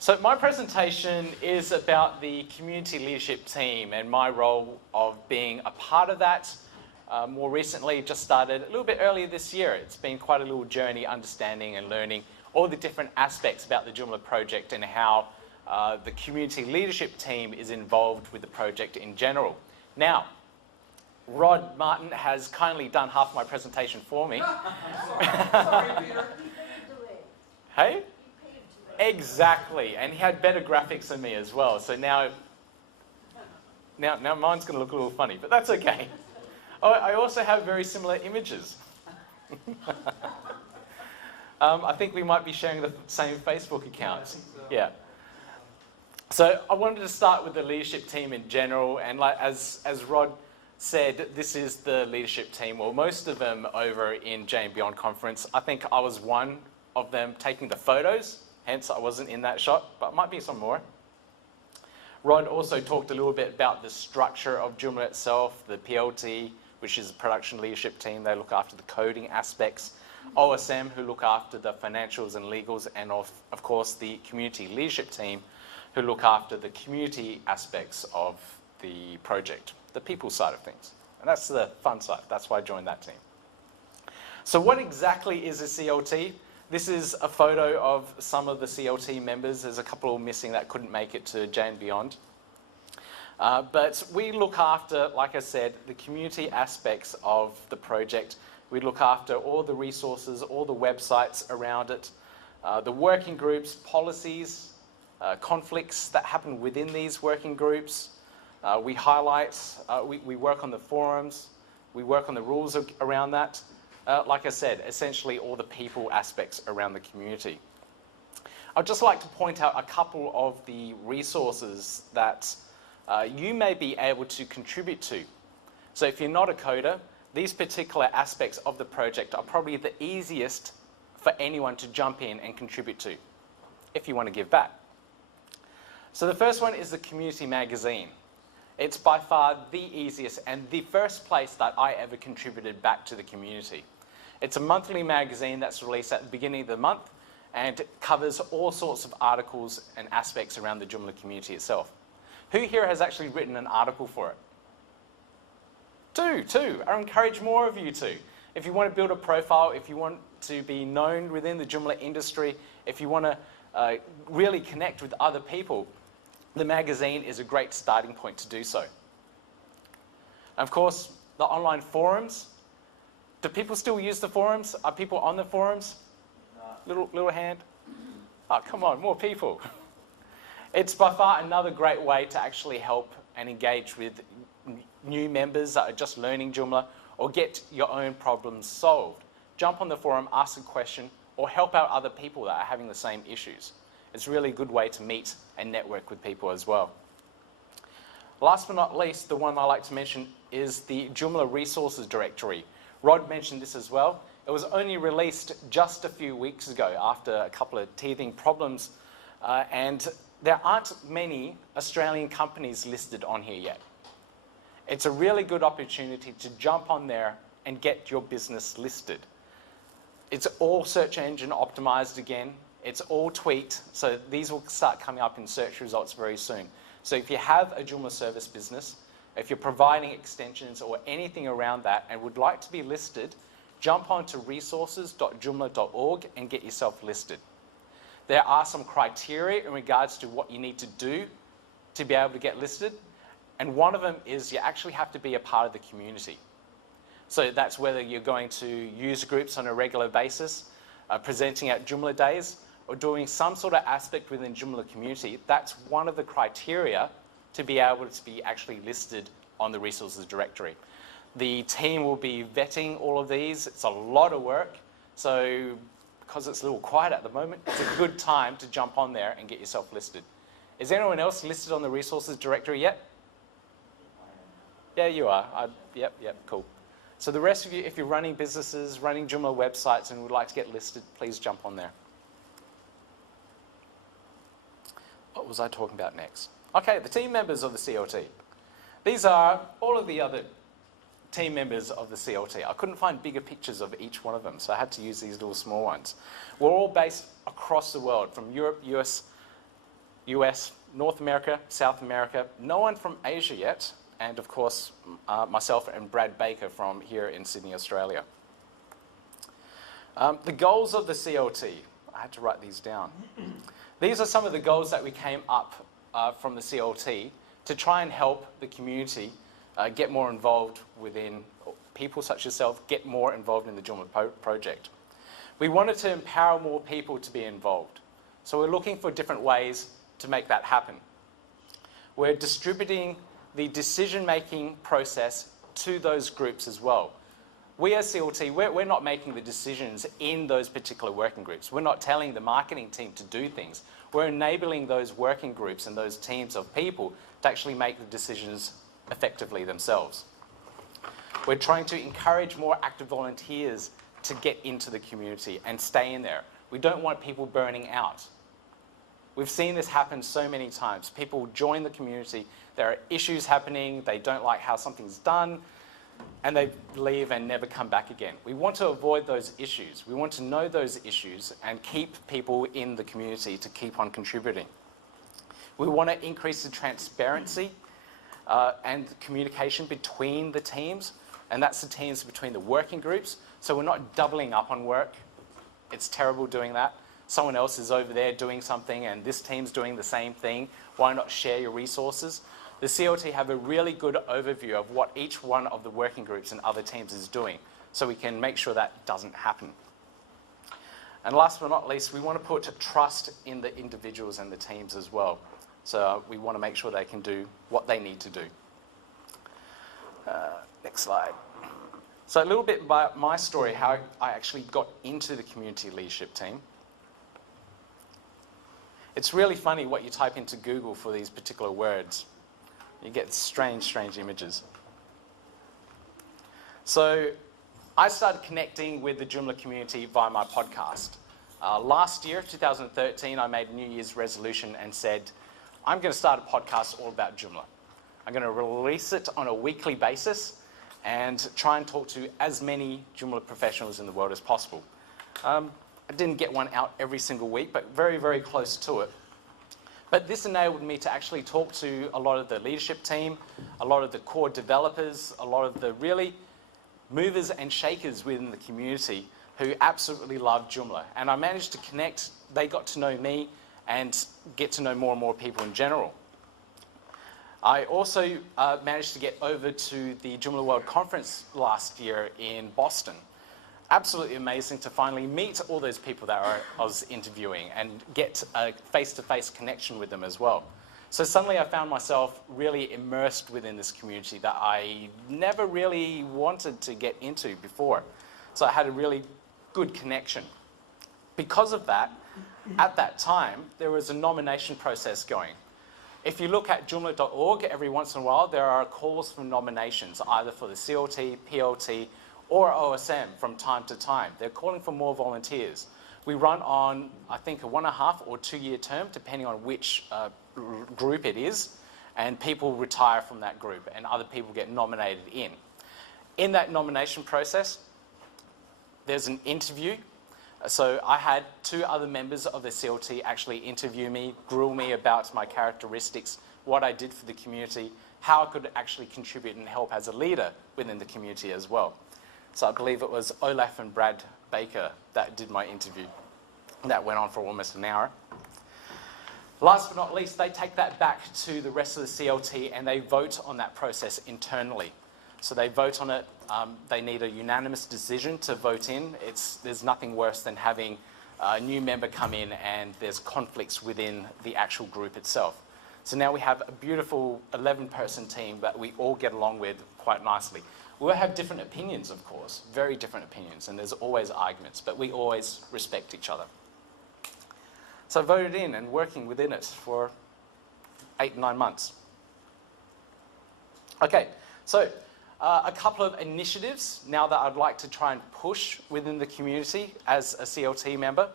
So my presentation is about the community leadership team and my role of being a part of that. More recently, just started a little bit earlier this year. It's been quite a little journey understanding and learning all the different aspects about the Joomla project and how the community leadership team is involved with the project in general. Now, Rod Martin has kindly done half my presentation for me. Sorry, Peter. Hey? Exactly, and he had better graphics than me as well. So now mine's going to look a little funny, but that's okay. Oh, I also have very similar images. I think we might be sharing the same Facebook accounts. Yeah. So I wanted to start with the leadership team in general, and like as Rod said, this is the leadership team. Well, most of them over in J and Beyond conference. I think I was one of them taking the photos. Hence, I wasn't in that shot, but might be some more. Rod also talked a little bit about the structure of Joomla itself, the PLT, which is the production leadership team. They look after the coding aspects. OSM, who look after the financials and legals, and of course, the community leadership team, who look after the community aspects of the project, the people side of things. And that's the fun side. That's why I joined that team. So what exactly is a CLT? This is a photo of some of the CLT members. There's a couple missing that couldn't make it to J and Beyond. But we look after, like I said, the community aspects of the project. We look after all the resources, all the websites around it, the working groups, policies, conflicts that happen within these working groups. We highlight, we work on the forums, we work on the rules around that. Like I said, essentially all the people aspects around the community. I'd just like to point out a couple of the resources that you may be able to contribute to. So if you're not a coder, these particular aspects of the project are probably the easiest for anyone to jump in and contribute to, if you want to give back. So the first one is the community magazine. It's by far the easiest and the first place that I ever contributed back to the community. It's a monthly magazine that's released at the beginning of the month and covers all sorts of articles and aspects around the Joomla community itself. Who here has actually written an article for it? Two. I encourage more of you to. If you want to build a profile, if you want to be known within the Joomla industry, if you want to really connect with other people, the magazine is a great starting point to do so. And of course, the online forums. Do people still use the forums? Are people on the forums? No. Little hand. Oh, come on, more people. It's by far another great way to actually help and engage with new members that are just learning Joomla or get your own problems solved. Jump on the forum, ask a question, or help out other people that are having the same issues. It's really a good way to meet and network with people as well. Last but not least, the one I like to mention is the Joomla resources directory. Rod mentioned this as well. It was only released just a few weeks ago after a couple of teething problems, and there aren't many Australian companies listed on here yet. It's a really good opportunity to jump on there and get your business listed. It's all search engine optimized again. It's all tweaked, so these will start coming up in search results very soon. So if you have a Joomla service business, if you're providing extensions or anything around that and would like to be listed, jump onto resources.joomla.org and get yourself listed. There are some criteria in regards to what you need to do to be able to get listed, and one of them is you actually have to be a part of the community. So that's whether you're going to user groups on a regular basis, presenting at JoomlaDays, or doing some sort of aspect within Joomla community. That's one of the criteria to be able to be actually listed on the resources directory. The team will be vetting all of these. It's a lot of work. So because it's a little quiet at the moment, it's a good time to jump on there and get yourself listed. Is anyone else listed on the resources directory yet? Yeah, you are. Yep, cool. So the rest of you, if you're running businesses, running Joomla websites and would like to get listed, please jump on there. What was I talking about next? Okay, the team members of the CLT. These are all of the other team members of the CLT. I couldn't find bigger pictures of each one of them, so I had to use these little small ones. We're all based across the world, from Europe, US, US, North America, South America, no one from Asia yet, and of course, myself and Brad Baker from here in Sydney, Australia. The goals of the CLT, I had to write these down. These are some of the goals that we came up from the CLT to try and help the community get more involved within, people such as yourself, get more involved in the Joomla project. We wanted to empower more people to be involved. So we're looking for different ways to make that happen. We're distributing the decision-making process to those groups as well. We as CLT, we're not making the decisions in those particular working groups. We're not telling the marketing team to do things. We're enabling those working groups and those teams of people to actually make the decisions effectively themselves. We're trying to encourage more active volunteers to get into the community and stay in there. We don't want people burning out. We've seen this happen so many times. People join the community, there are issues happening, they don't like how something's done, and they leave and never come back again. We want to avoid those issues. We want to know those issues and keep people in the community to keep on contributing. We want to increase the transparency and communication between the teams, and that's the teams between the working groups. So we're not doubling up on work. It's terrible doing that. Someone else is over there doing something and this team's doing the same thing. Why not share your resources? The CLT have a really good overview of what each one of the working groups and other teams is doing, so we can make sure that doesn't happen. And last but not least, we want to put trust in the individuals and the teams as well. So we want to make sure they can do what they need to do. Next slide. So a little bit about my story, how I actually got into the community leadership team. It's really funny what you type into Google for these particular words. You get strange, strange images. So I started connecting with the Joomla community via my podcast. Last year, 2013, I made a New Year's resolution and said, I'm going to start a podcast all about Joomla. I'm going to release it on a weekly basis and try and talk to as many Joomla professionals in the world as possible. I didn't get one out every single week, but very, very close to it. But this enabled me to actually talk to a lot of the leadership team, a lot of the core developers, a lot of the really movers and shakers within the community who absolutely love Joomla. And I managed to connect, they got to know me and get to know more and more people in general. I also managed to get over to the Joomla World Conference last year in Boston. Absolutely amazing to finally meet all those people that I was interviewing and get a face-to-face connection with them as well. So suddenly I found myself really immersed within this community that I never really wanted to get into before. So I had a really good connection. Because of that, at that time, there was a nomination process going. If you look at Joomla.org, every once in a while, there are calls for nominations, either for the CLT, PLT, or OSM from time to time. They're calling for more volunteers. We run on, I think, a 1.5 or 2 year term, depending on which group it is, and people retire from that group and other people get nominated in. In that nomination process, there's an interview. So I had 2 other members of the CLT actually interview me, grill me about my characteristics, what I did for the community, how I could actually contribute and help as a leader within the community as well. So I believe it was Olaf and Brad Baker that did my interview. That went on for almost an hour. Last but not least, they take that back to the rest of the CLT and they vote on that process internally. So they vote on it. They need a unanimous decision to vote in. There's nothing worse than having a new member come in and there's conflicts within the actual group itself. So now we have a beautiful 11-person team that we all get along with quite nicely. We'll have different opinions, of course, very different opinions, and there's always arguments, but we always respect each other. So I voted in and working within it for 8 or 9 months. Okay, so a couple of initiatives now that I'd like to try and push within the community as a CLT member.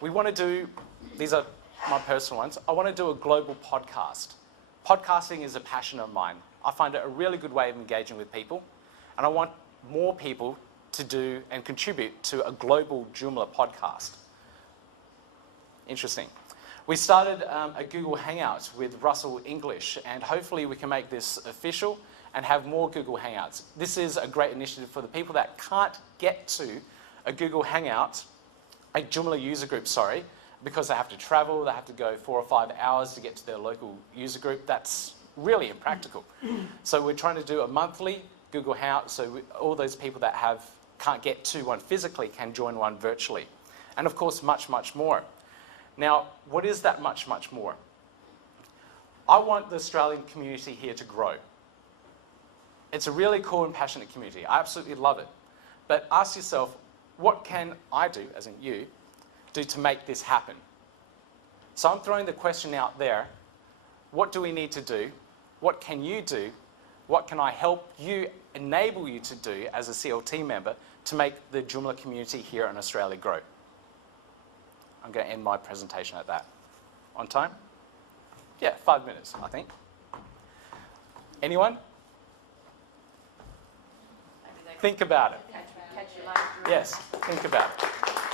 We want to do, these are my personal ones, I want to do a global podcast. Podcasting is a passion of mine. I find it a really good way of engaging with people, and I want more people to do and contribute to a global Joomla podcast. Interesting. We started a Google Hangouts with Russell English, and hopefully we can make this official and have more Google Hangouts. This is a great initiative for the people that can't get to a Google Hangout, a Joomla user group, sorry, because they have to travel, they have to go 4 or 5 hours to get to their local user group. That's really impractical. So we're trying to do a monthly Google Hangout, so all those people that can't get to one physically can join one virtually. And of course, much, much more. Now, what is that much, much more? I want the Australian community here to grow. It's a really cool and passionate community. I absolutely love it. But ask yourself, what can I do, as in you, do to make this happen? So I'm throwing the question out there. What do we need to do? What can you do? What can I help you, enable you to do as a CLT member to make the Joomla community here in Australia grow? I'm going to end my presentation at that. On time? Yeah, 5 minutes, I think. Anyone? Think about it. Catch your life. Yes, think about it.